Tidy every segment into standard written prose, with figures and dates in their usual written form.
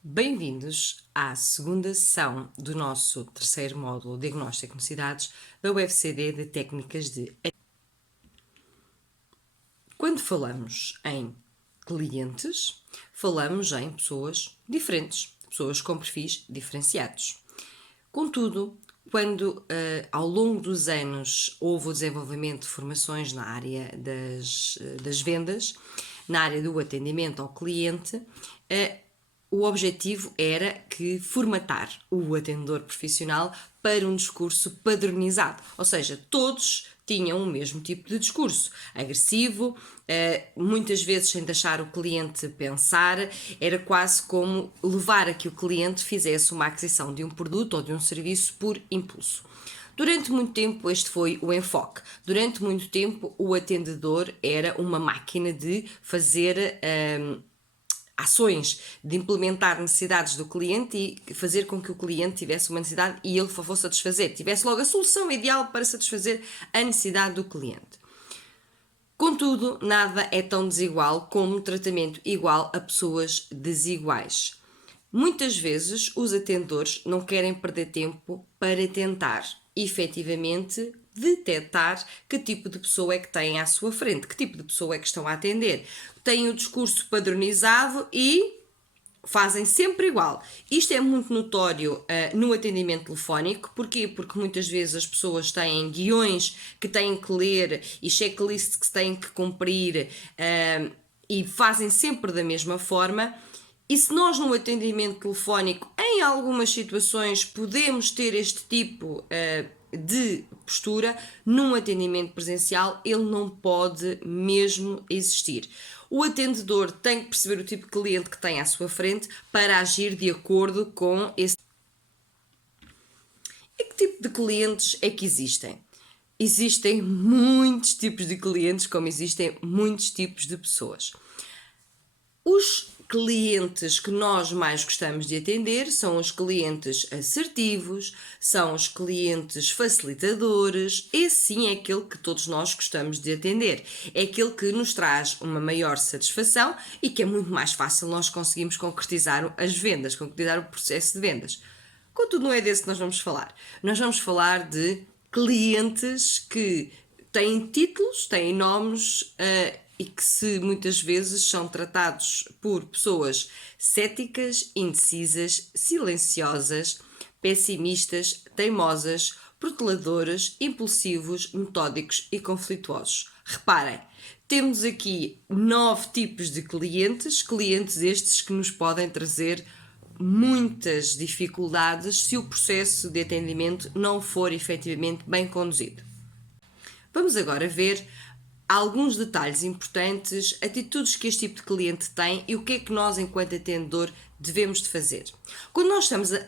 Bem-vindos à segunda sessão do nosso terceiro módulo Diagnóstico de Necessidades da UFCD de Técnicas de. Quando falamos em clientes, falamos em pessoas diferentes, pessoas com perfis diferenciados. Contudo, quando ao longo dos anos houve o desenvolvimento de formações na área das vendas, na área do atendimento ao cliente, o objetivo era que formatar o atendedor profissional para um discurso padronizado, ou seja, todos tinham o mesmo tipo de discurso, agressivo, muitas vezes sem deixar o cliente pensar, era quase como levar a que o cliente fizesse uma aquisição de um produto ou de um serviço por impulso. Durante muito tempo este foi o enfoque. Durante muito tempo o atendedor era uma máquina de fazer ações, de implementar necessidades do cliente e fazer com que o cliente tivesse uma necessidade e ele fosse satisfazer, tivesse logo a solução ideal para satisfazer a necessidade do cliente. Contudo, nada é tão desigual como tratamento igual a pessoas desiguais. Muitas vezes os atendedores não querem perder tempo para tentar efetivamente detectar que tipo de pessoa é que têm à sua frente, que tipo de pessoa é que estão a atender. Têm o discurso padronizado e fazem sempre igual. Isto é muito notório no atendimento telefónico. Porquê? Porque muitas vezes as pessoas têm guiões que têm que ler e checklists que têm que cumprir e fazem sempre da mesma forma. E se nós no atendimento telefónico, em algumas situações, podemos ter este tipo de postura, num atendimento presencial ele não pode mesmo existir. O atendedor tem que perceber o tipo de cliente que tem à sua frente para agir de acordo com esse. E que tipo de clientes é que existem? Existem muitos tipos de clientes, como existem muitos tipos de pessoas. Os clientes que nós mais gostamos de atender são os clientes assertivos, são os clientes facilitadores. Esse sim é aquele que todos nós gostamos de atender. É aquele que nos traz uma maior satisfação e que é muito mais fácil nós conseguimos concretizar as vendas, concretizar o processo de vendas. Contudo, não é desse que nós vamos falar. Nós vamos falar de clientes que têm títulos, têm nomes e que muitas vezes são tratados por pessoas céticas, indecisas, silenciosas, pessimistas, teimosas, proteladoras, impulsivos, metódicos e conflituosos. Reparem, temos aqui 9 tipos de clientes estes que nos podem trazer muitas dificuldades se o processo de atendimento não for efetivamente bem conduzido. Vamos agora ver alguns detalhes importantes, atitudes que este tipo de cliente tem e o que é que nós, enquanto atendedor, devemos de fazer. Quando nós estamos a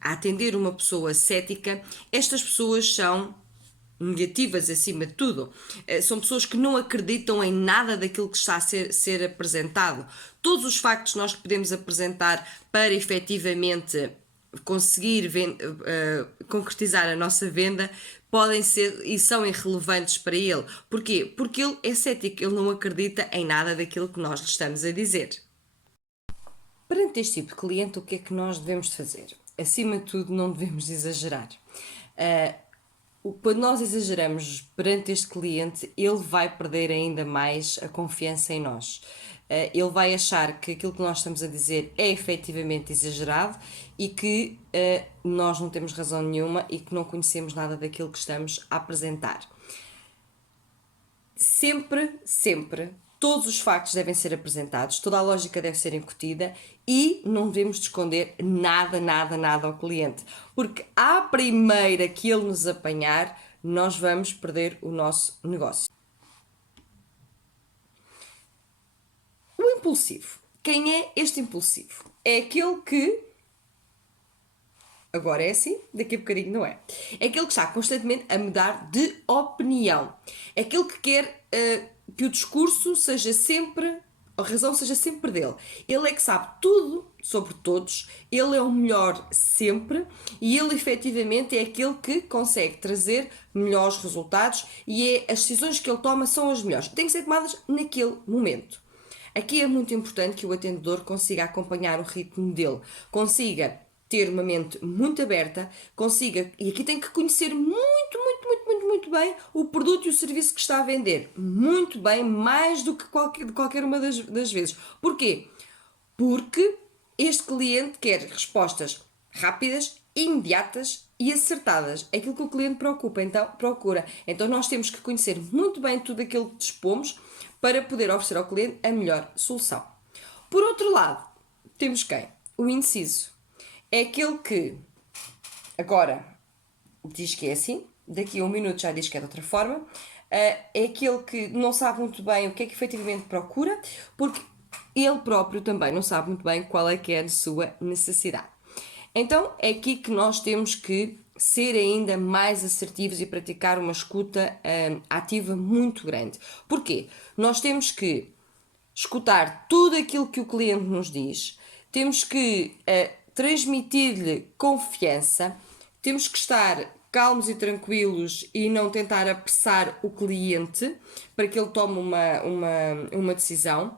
atender uma pessoa cética, estas pessoas são negativas acima de tudo. São pessoas que não acreditam em nada daquilo que está a ser apresentado. Todos os factos nós podemos apresentar para efetivamente conseguir concretizar a nossa venda podem ser e são irrelevantes para ele. Porquê? Porque ele é cético, ele não acredita em nada daquilo que nós lhe estamos a dizer. Perante este tipo de cliente, o que é que nós devemos fazer? Acima de tudo, não devemos exagerar. Quando nós exageramos perante este cliente, ele vai perder ainda mais a confiança em nós. Ele vai achar que aquilo que nós estamos a dizer é efetivamente exagerado e que nós não temos razão nenhuma e que não conhecemos nada daquilo que estamos a apresentar. Sempre, todos os factos devem ser apresentados, toda a lógica deve ser incutida e não devemos esconder nada ao cliente, porque à primeira que ele nos apanhar, nós vamos perder o nosso negócio. O impulsivo. Quem é este impulsivo? É aquele que agora é assim, daqui a bocadinho não é. É aquele que está constantemente a mudar de opinião. É aquele que quer que o discurso seja sempre, a razão seja sempre dele. Ele é que sabe tudo sobre todos, ele é o melhor sempre e ele efetivamente é aquele que consegue trazer melhores resultados e as decisões que ele toma são as melhores. Têm que ser tomadas naquele momento. Aqui é muito importante que o atendedor consiga acompanhar o ritmo dele, consiga ter uma mente muito aberta, consiga, e aqui tem que conhecer muito bem o produto e o serviço que está a vender. Muito bem, mais do que qualquer uma das vezes. Porquê? Porque este cliente quer respostas rápidas, imediatas e acertadas. É aquilo que o cliente procura. Então nós temos que conhecer muito bem tudo aquilo que dispomos para poder oferecer ao cliente a melhor solução. Por outro lado, temos quem? O indeciso. É aquele que agora diz que é assim, daqui a um minuto já diz que é de outra forma. É aquele que não sabe muito bem o que é que efetivamente procura, porque ele próprio também não sabe muito bem qual é que é a sua necessidade. Então é aqui que nós temos que ser ainda mais assertivos e praticar uma escuta ativa muito grande. Porquê? Nós temos que escutar tudo aquilo que o cliente nos diz, temos que transmitir-lhe confiança, temos que estar calmos e tranquilos e não tentar apressar o cliente para que ele tome uma decisão.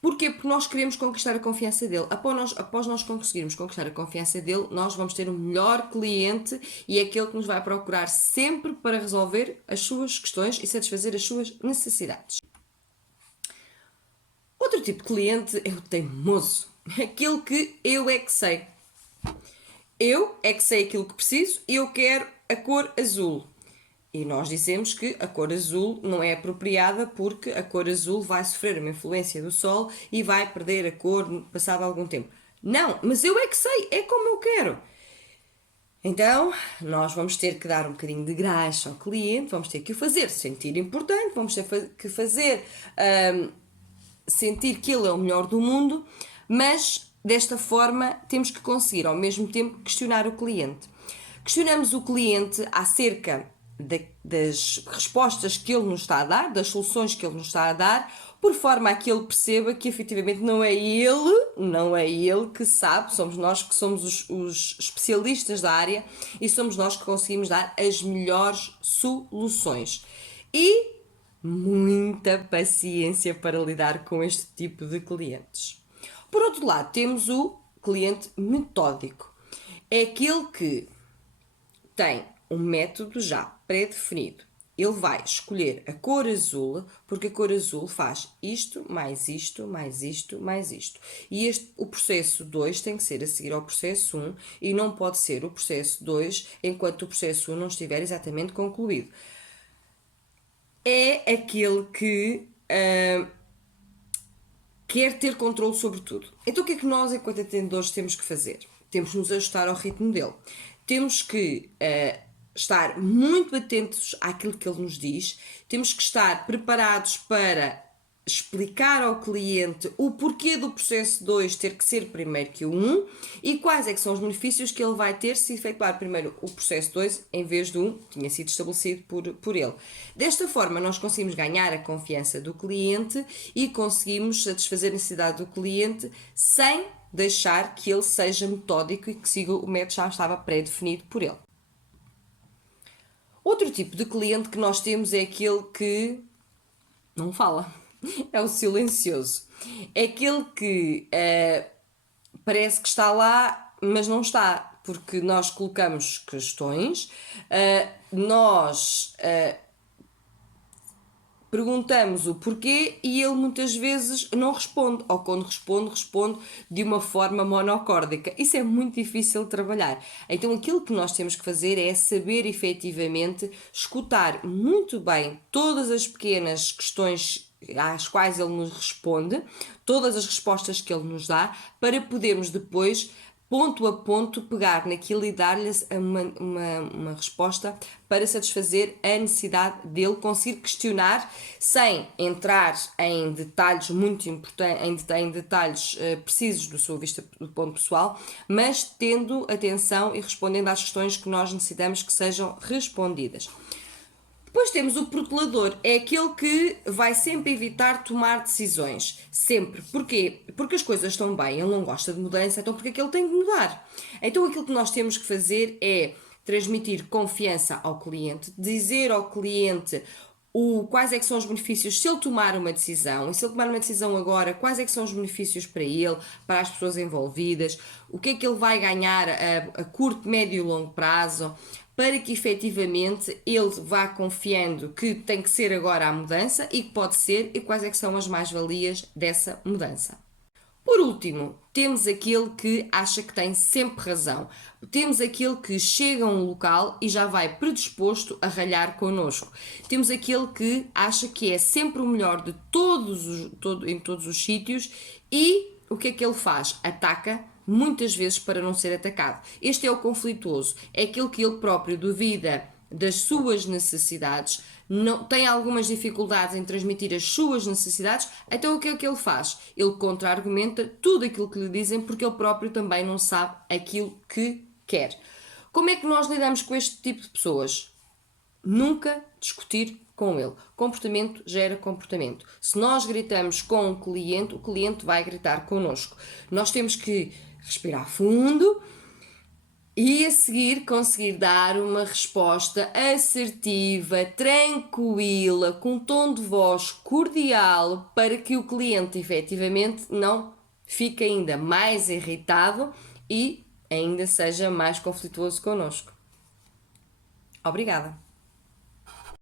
Porquê? Porque nós queremos conquistar a confiança dele. Após nós conseguirmos conquistar a confiança dele, nós vamos ter o melhor cliente e é aquele que nos vai procurar sempre para resolver as suas questões e satisfazer as suas necessidades. Outro tipo de cliente é o teimoso. Aquele que eu é que sei. Eu é que sei aquilo que preciso e eu quero a cor azul. E nós dizemos que a cor azul não é apropriada porque a cor azul vai sofrer uma influência do sol e vai perder a cor passado algum tempo. Não, mas eu é que sei, é como eu quero. Então, nós vamos ter que dar um bocadinho de graça ao cliente, vamos ter que o fazer sentir importante, vamos ter que fazer sentir que ele é o melhor do mundo, mas desta forma temos que conseguir ao mesmo tempo questionar o cliente. Questionamos o cliente acerca das respostas que ele nos está a dar, das soluções que ele nos está a dar, por forma a que ele perceba que efetivamente não é ele que sabe, somos nós que somos os especialistas da área e somos nós que conseguimos dar as melhores soluções. E muita paciência para lidar com este tipo de clientes. Por outro lado, temos o cliente metódico. É aquele que tem um método já pré-definido. Ele vai escolher a cor azul, porque a cor azul faz isto, mais isto, mais isto, mais isto. E o processo 2 tem que ser a seguir ao processo 1 e não pode ser o processo 2 enquanto o processo 1 não estiver exatamente concluído. É aquele que quer ter controle sobre tudo. Então o que é que nós, enquanto atendedores, temos que fazer? Temos que nos ajustar ao ritmo dele. Temos que estar muito atentos àquilo que ele nos diz, temos que estar preparados para explicar ao cliente o porquê do processo 2 ter que ser primeiro que o 1 e quais é que são os benefícios que ele vai ter se efetuar primeiro o processo 2 em vez do 1 que tinha sido estabelecido por ele. Desta forma nós conseguimos ganhar a confiança do cliente e conseguimos satisfazer a necessidade do cliente sem deixar que ele seja metódico e que siga o método que já estava pré-definido por ele. Outro tipo de cliente que nós temos é aquele que não fala. É o silencioso. É aquele que parece que está lá, mas não está. Porque nós colocamos questões, nós perguntamos o porquê e ele muitas vezes não responde, ou quando responde de uma forma monocórdica. Isso é muito difícil de trabalhar. Então aquilo que nós temos que fazer é saber efetivamente escutar muito bem todas as pequenas questões às quais ele nos responde, todas as respostas que ele nos dá, para podermos depois ponto a ponto, pegar naquilo e dar-lhe uma resposta para satisfazer a necessidade dele conseguir questionar sem entrar em detalhes muito importantes, em detalhes precisos do seu vista do ponto pessoal, mas tendo atenção e respondendo às questões que nós necessitamos que sejam respondidas. Depois temos o protelador, é aquele que vai sempre evitar tomar decisões. Sempre. Porquê? Porque as coisas estão bem, ele não gosta de mudança, então porque é que ele tem de mudar? Então aquilo que nós temos que fazer é transmitir confiança ao cliente, dizer ao cliente quais é que são os benefícios se ele tomar uma decisão, e se ele tomar uma decisão agora, quais é que são os benefícios para ele, para as pessoas envolvidas, o que é que ele vai ganhar a curto, médio e longo prazo, para que efetivamente ele vá confiando que tem que ser agora a mudança e que pode ser, e quais é que são as mais-valias dessa mudança. Por último, temos aquele que acha que tem sempre razão. Temos aquele que chega a um local e já vai predisposto a ralhar connosco. Temos aquele que acha que é sempre o melhor de em todos os sítios e o que é que ele faz? Ataca muitas vezes para não ser atacado. Este é o conflituoso, é aquele que ele próprio duvida das suas necessidades, não, tem algumas dificuldades em transmitir as suas necessidades, então o que é que ele faz? Ele contra-argumenta tudo aquilo que lhe dizem porque ele próprio também não sabe aquilo que quer. Como é que nós lidamos com este tipo de pessoas? Nunca discutir com ele. Comportamento gera comportamento. Se nós gritamos com o cliente vai gritar connosco. Nós temos que respirar fundo e a seguir conseguir dar uma resposta assertiva, tranquila, com um tom de voz cordial, para que o cliente efetivamente não fique ainda mais irritado e ainda seja mais conflituoso connosco. Obrigada!